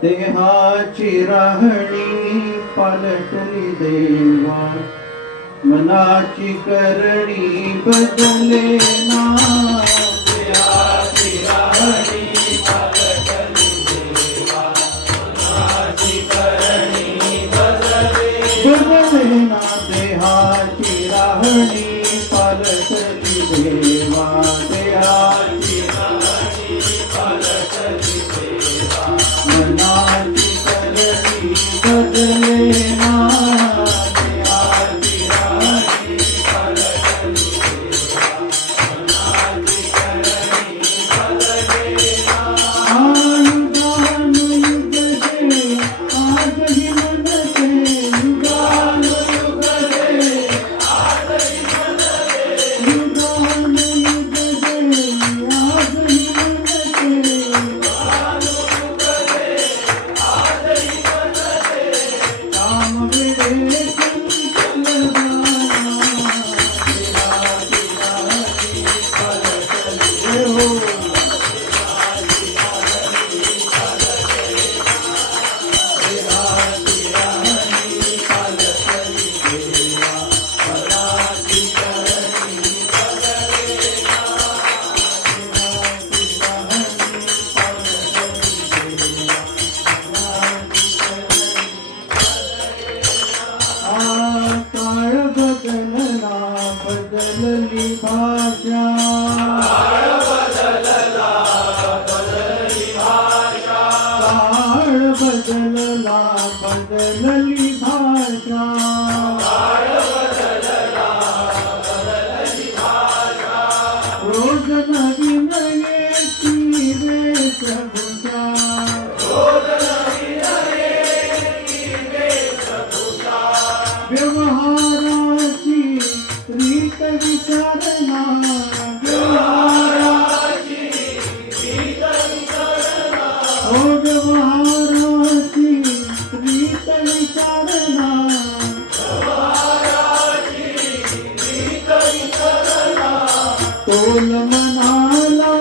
देहाची राहणी पालटली देवा, मनाची करणी बदले ना. देहाची राहणी पालटली देवा, मनाची करणी बदले ना. देहाची राहणी पालटली देवा, देहाची राहणी पालटली देवा, मनाची करणी बदले ना. देहाची राहणी पालटली देवा, मनाची करणी बदले ना. युगानुयुग दे आजही मनते, युगानुयुग दे आजही मनते, युगानुयुग दे आजही मनते, युगानुयुग दे आजही मनते. काम वेळे चंचल गाना, देहाची राहणी पालटली हो. काळ बदलला बदलली भाषा, काळ बदलला बदलली भाषा, काळ बदलला बदलली भाषा, काळ बदलला बदलली भाषा. रोज नवीन येती वेशभूषा, रोज नवीन येती वेशभूषा. व्यवहाराची रीत विचारणा, व्यवहाराची रीत विचारणा, ओ व्यवहाराची रीत विचारणा, व्यवहाराची रीत विचारणा. तोल मनाला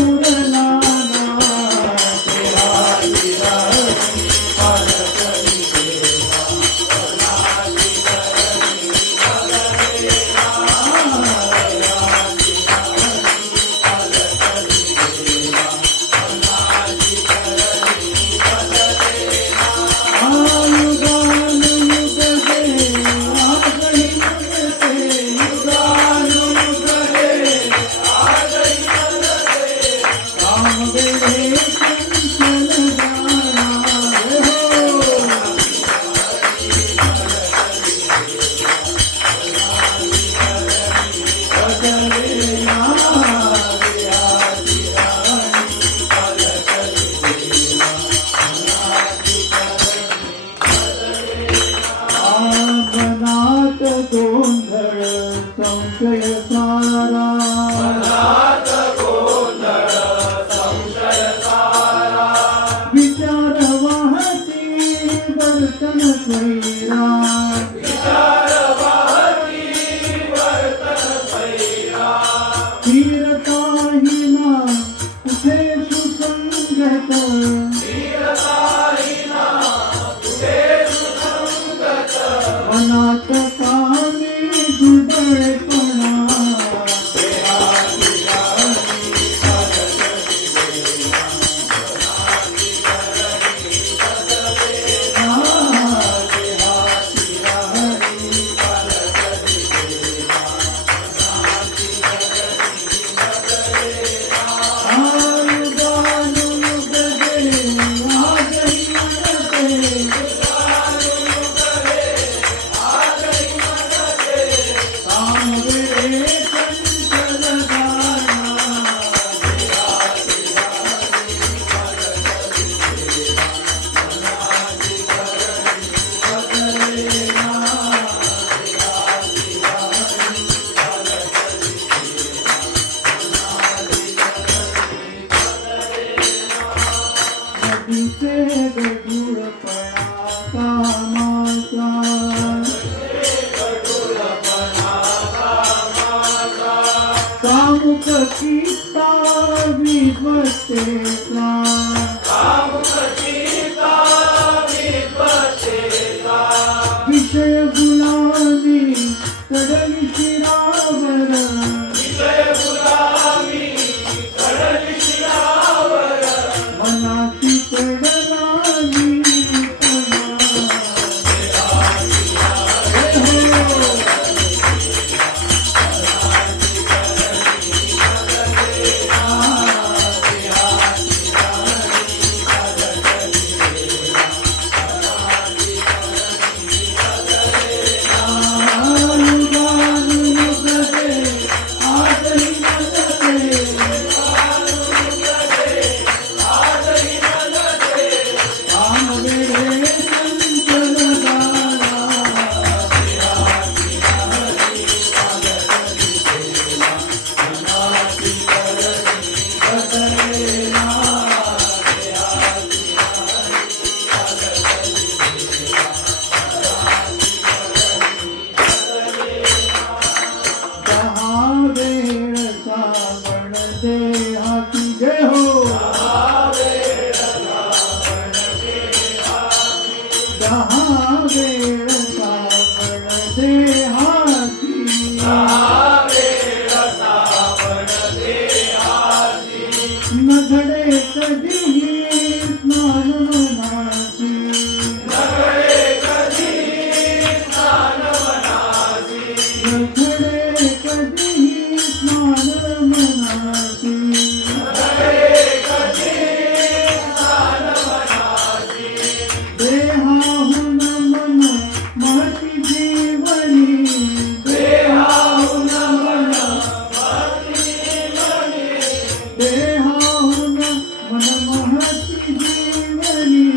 उडला ना, देहाची राहणी पालटली देवा, मनाची करणी बदले ना. देहाची राहणी पालटली देवा, मनाची करणी बदले ना. युगानुयुग दे आजही मनते, युगानुयुग दे आजही मनते. काम वेळे चंचल गाना हो. बदले ना. देहाची राहणी पालटली देवा, मनाची करणी बदले ना. मनात गोंधळ संशय सारा, मनात गोंधळ संशय सारा. विचार वाहती वर्तन स्वैरा, विचार वाहती वर्तन स्वैरा. स्थिरता हिना कुठे सुसंगत, स्थिरता हिना कुठे सुसंगत. मनात कामी दुबळेपणा, देहाची राहणी पालटली देवा, मनाची करणी बदले ना. देहाची राहणी पालटली देवा, मनाची करणी बदले ना. युगानुयुग दे आजही मनते, युगानुयुग दे आजही मनते. काम वेळे चंचल गाना, देहाची राहणी पालटली देवा, मनाची करणी बदले ना. देहाची राहणी पालटली देवा, मनाची करणी बदले ना. नदीचे गढूळपणा कामाचा, कामुक कित्ता विद्वत्तेचा, कामुक कित्ता दहा वेळ साबण देहाची न घडे कधीही स्नान मनाची न घडे कधीही स्नान मनाची देहाहून मन महती जीवनी देहाहून मन महती जीवनी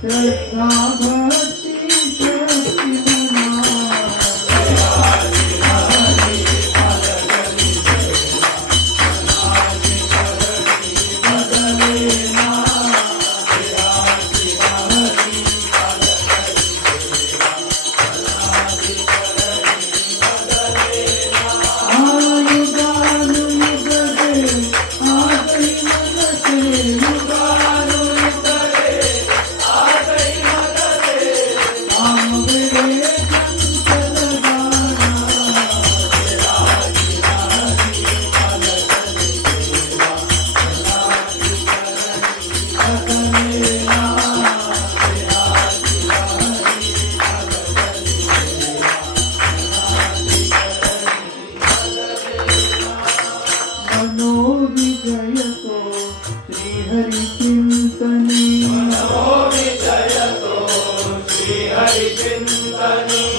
श्रद्धा भक्ती शक्ती मनोविजयतो श्रीहरि चिंतनी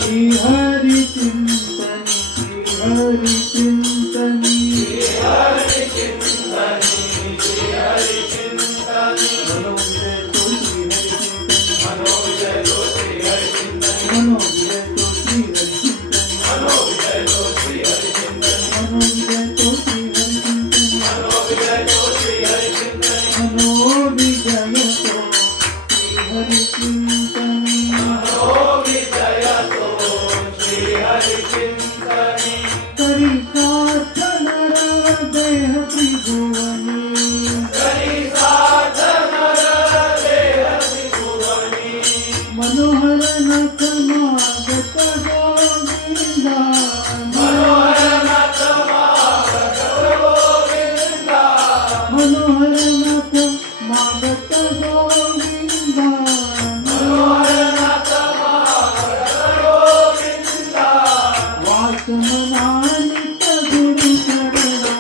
श्रीहरि चिंतनी श्रीहरि चिंतनी तरी साथ नर देह त्रिभुवनी मनोहर नाथ मागत गोविंदा मनोहर नाथ मागत गोविंदा वासनानित गुरु चरणा